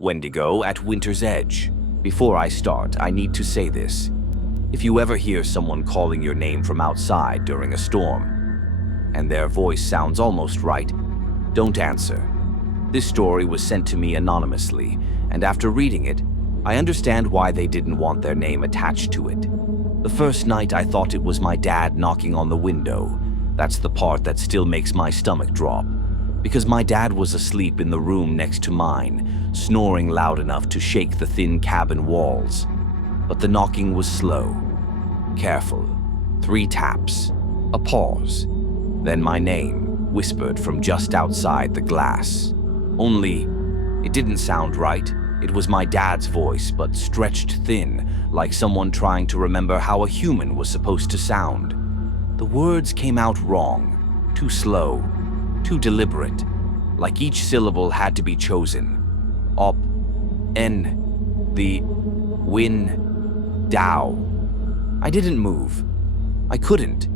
Wendigo at Winter's Edge. Before I start, I need to say this. If you ever hear someone calling your name from outside during a storm, and their voice sounds almost right, don't answer. This story was sent to me anonymously, and after reading it, I understand why they didn't want their name attached to it. The first night I thought it was my dad knocking on the window. That's the part that still makes my stomach drop, because my dad was asleep in the room next to mine, snoring loud enough to shake the thin cabin walls. But the knocking was slow, careful. 3 taps, a pause, then my name, whispered from just outside the glass. Only, it didn't sound right. It was my dad's voice, but stretched thin, like someone trying to remember how a human was supposed to sound. The words came out wrong, too slow, too deliberate, like each syllable had to be chosen. Op, en, the, win, dow. I didn't move. I couldn't.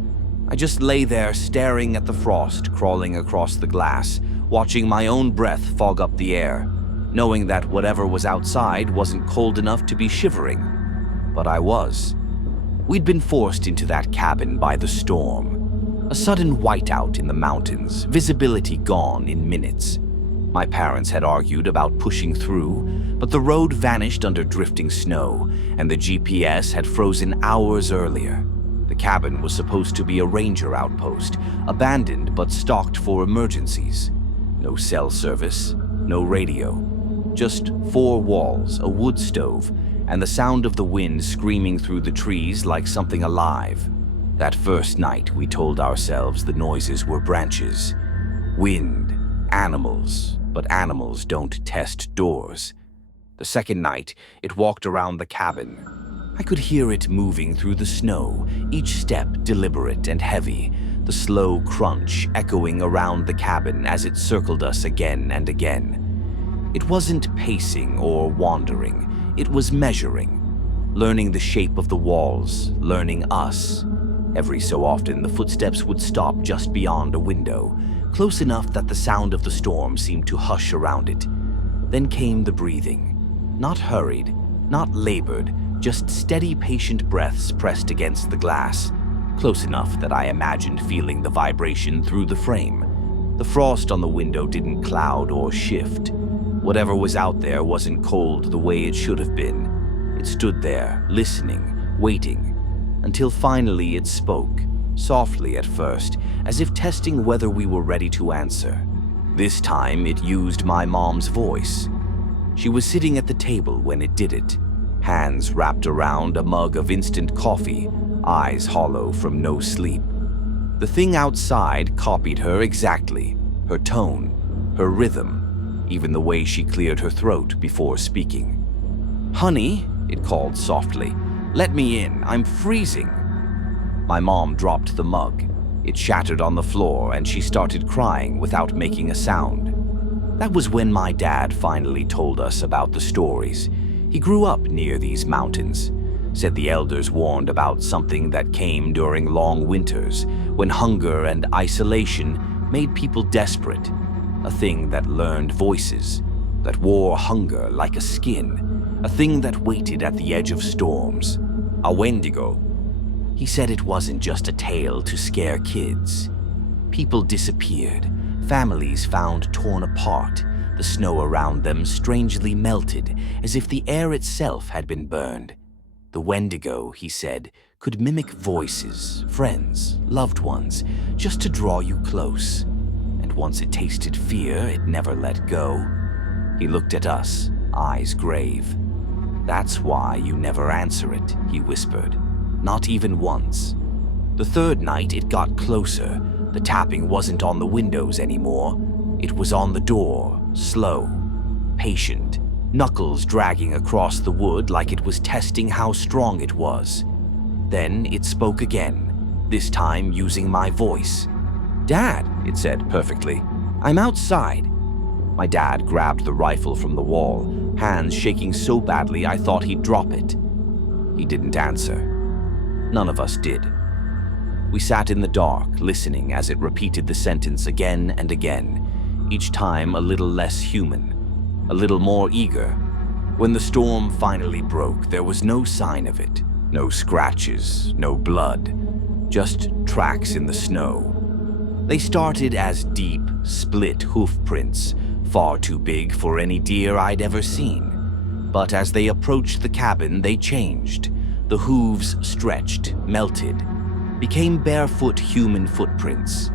I just lay there staring at the frost crawling across the glass, watching my own breath fog up the air, knowing that whatever was outside wasn't cold enough to be shivering. But I was. We'd been forced into that cabin by the storm. A sudden whiteout in the mountains, visibility gone in minutes. My parents had argued about pushing through, but the road vanished under drifting snow, and the GPS had frozen hours earlier. The cabin was supposed to be a ranger outpost, abandoned but stocked for emergencies. No cell service, no radio. Just 4 walls, a wood stove, and the sound of the wind screaming through the trees like something alive. That first night, we told ourselves the noises were branches. Wind, animals, but animals don't test doors. The second night, it walked around the cabin. I could hear it moving through the snow, each step deliberate and heavy, the slow crunch echoing around the cabin as it circled us again and again. It wasn't pacing or wandering, it was measuring, learning the shape of the walls, learning us. Every so often, the footsteps would stop just beyond a window, close enough that the sound of the storm seemed to hush around it. Then came the breathing. Not hurried, not labored, just steady, patient breaths pressed against the glass, close enough that I imagined feeling the vibration through the frame. The frost on the window didn't cloud or shift. Whatever was out there wasn't cold the way it should have been. It stood there, listening, waiting, until finally it spoke, softly at first, as if testing whether we were ready to answer. This time it used my mom's voice. She was sitting at the table when it did it, hands wrapped around a mug of instant coffee, eyes hollow from no sleep. The thing outside copied her exactly, her tone, her rhythm, even the way she cleared her throat before speaking. "Honey," it called softly, "let me in, I'm freezing." My mom dropped the mug. It shattered on the floor and she started crying without making a sound. That was when my dad finally told us about the stories. He grew up near these mountains, said the elders warned about something that came during long winters, when hunger and isolation made people desperate. A thing that learned voices, that wore hunger like a skin, a thing that waited at the edge of storms. A Wendigo. He said it wasn't just a tale to scare kids. People disappeared, families found torn apart, the snow around them strangely melted, as if the air itself had been burned. The Wendigo, he said, could mimic voices, friends, loved ones, just to draw you close. And once it tasted fear, it never let go. He looked at us, eyes grave. "That's why you never answer it," he whispered. "Not even once." The third night, it got closer. The tapping wasn't on the windows anymore. It was on the door, slow, patient, knuckles dragging across the wood like it was testing how strong it was. Then it spoke again, this time using my voice. "Dad," it said perfectly, "I'm outside." My dad grabbed the rifle from the wall, hands shaking so badly I thought he'd drop it. He didn't answer. None of us did. We sat in the dark, listening as it repeated the sentence again and again, each time a little less human. a little more eager. When the storm finally broke, there was no sign of it. No scratches, no blood, just tracks in the snow. They started as deep, split hoof prints, far too big for any deer I'd ever seen. But as they approached the cabin, they changed. The hooves stretched, melted, became barefoot human footprints.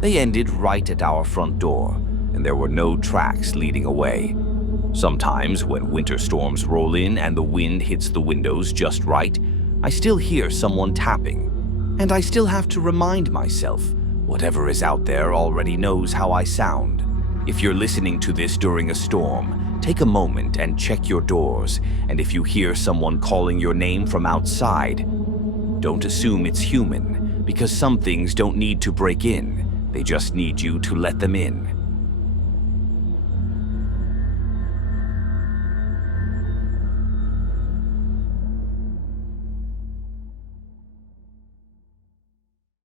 They ended right at our front door, and there were no tracks leading away. Sometimes, when winter storms roll in and the wind hits the windows just right, I still hear someone tapping, and I still have to remind myself, whatever is out there already knows how I sound. If you're listening to this during a storm, take a moment and check your doors, and if you hear someone calling your name from outside, don't assume it's human, because some things don't need to break in, they just need you to let them in.